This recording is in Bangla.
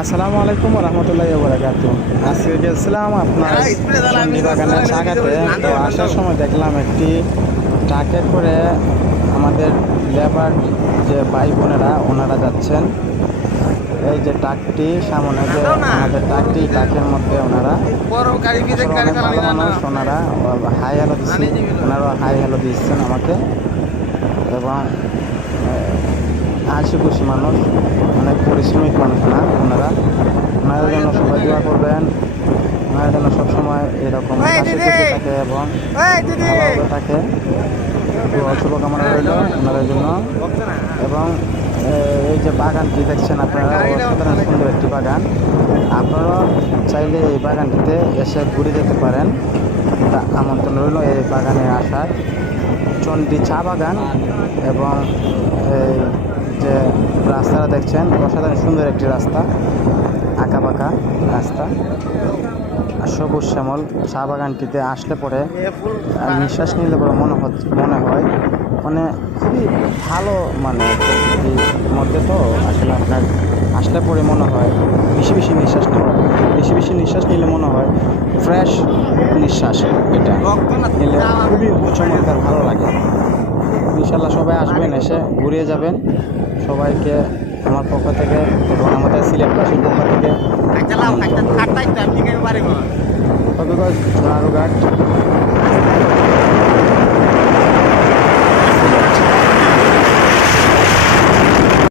আসসালামু আলাইকুম রহমতুল্লাহ বরাকাত। আজকে গেছিলাম আপনার চন্ডী বাগানের চাকাতে। তো আসার সময় দেখলাম একটি ট্রাকে করে আমাদের লেবার যে ভাই বোনেরা ওনারা যাচ্ছেন। এই যে ট্রাকটি সামনে যে আমাদের ট্রাকের মধ্যে ওনারা অনেক ভালো মানুষ, ওনারা হাই হ্যালো দিচ্ছেন, ওনারা হাই হ্যালো দিচ্ছেন আমাকে। এবং হাসি খুশি মানুষ, অনেক পরিশ্রমিক মানুষ না ওনারা। ওনাদের জন্য সবাই দোয়া করবেন, ওনাদের জন্য সবসময় এরকম হাসি খুশি থাকে এবং ভালোভাবে থাকে। শুভকামনা রইল ওনাদের জন্য। এবং এই যে বাগানটি দেখছেন আপনারা, অসাধারণ সুন্দর একটি বাগান। আপনারা চাইলে এই বাগানটিতে এসে ঘুরে যেতে পারেন। আমন্ত্রণ রইল এই বাগানে আসার। চন্ডী চা বাগান এবং এই যে রাস্তাটা দেখছেন, অসাধারণ সুন্দর একটি রাস্তা, আঁকা বাঁকা রাস্তা, সবুজ শ্যামল। চা বাগানটিতে আসলে পরে নিঃশ্বাস নিলে পরে মনে হয় মানে খুবই ভালো, মানে প্রকৃতির মধ্যে। তো আসলে আপনার আসলে পরে মনে হয় বেশি বেশি নিঃশ্বাস নেওয়া, বেশি নিঃশ্বাস নিলে মনে হয় ফ্রেশ নিঃশ্বাস। এটা নিলে খুবই চমৎকার ভালো লাগে। ইনশাল্লাহ সবাই আসবেন, এসে ঘুরিয়ে যাবেন। সবাইকে আমার পক্ষ থেকে এবং আমাদের সিলেটবাসীর পক্ষ থেকে হবিগঞ্জ ঝোনারুঘাট